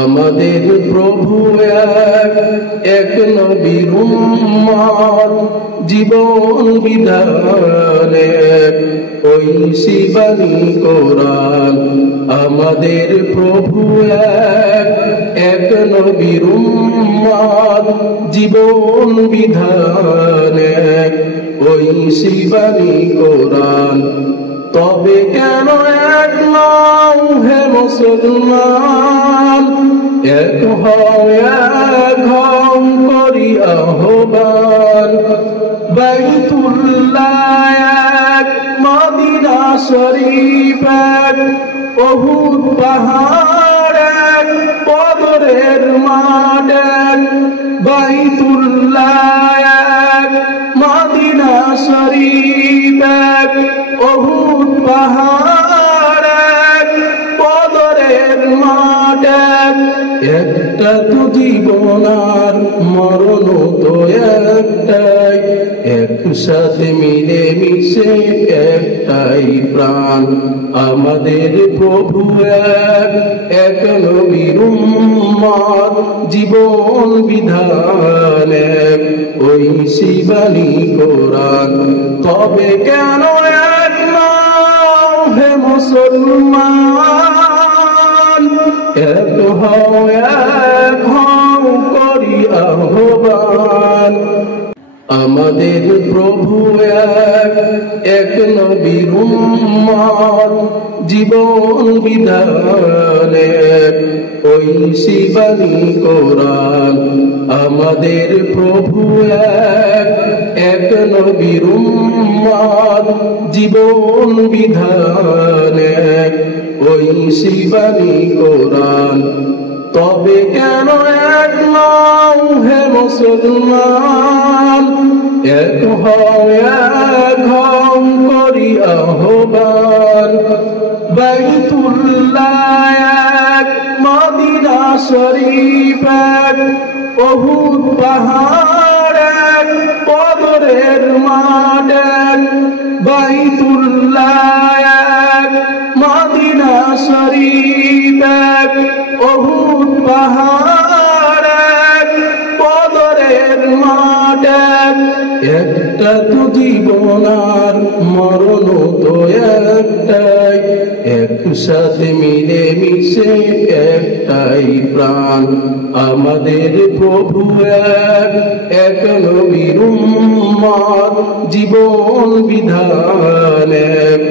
আমাদের প্রভু এক নবীর উম্মত, জীবন বিধানে ওই শিবানী কোরআন। আমাদের প্রভু এক নবীর উম্মত, জীবন বিধানে ওই শিবানী কোরআন। তবে কেন এক নও হে মুসলমান, এক হও করি আহ্বান। বাইতুল্লাহ এক, মদিনা শরীফ এক, উহুদ পাহাড় এক, বদরের মাঠ এক। বাইতুল্লাহ এক, মদিনা শরীফ এক, উহুদ পাহাড় এক, বদরের মাঠ এক। একটা তো জীবন আর মরণ তো একটাই, একসাথে মিলে মিশে একটাই প্রাণ। আমাদের প্রভু এক নবীর উম্মত, জীবন বিধান এক ওই শিবানী কোরআন। তবে কেন এক নও হে মুসলমান, এক হও করি আহ্বান। আমাদের প্রভু এক নবীর উম্মত, জীবন বিধানে ওই শিবানী কোরআন। আমাদের প্রভু এক নবীর উম্মত, জীবন বিধানে ওই শিবানী কোরআন। তবে কেন এক নও হে মুসলমান, এক হও করি আহ্বান। বাইতুল্লাহ এক, মদিনা শরীফ এক, উহুদ পাহাড় এক, বদরের মাঠ এক। বাইতুল্লাহ এক, মদিনা শরীফ এক, উহুদ পাহাড় এক, বদরের মাঠ এক। একটা তো জীবন আর মরণ তো একটাই, একসাথে মিলে মিশে একটাই প্রাণ। আমাদের প্রভু এক নবীর উম্মত, জীবন বিধান এক।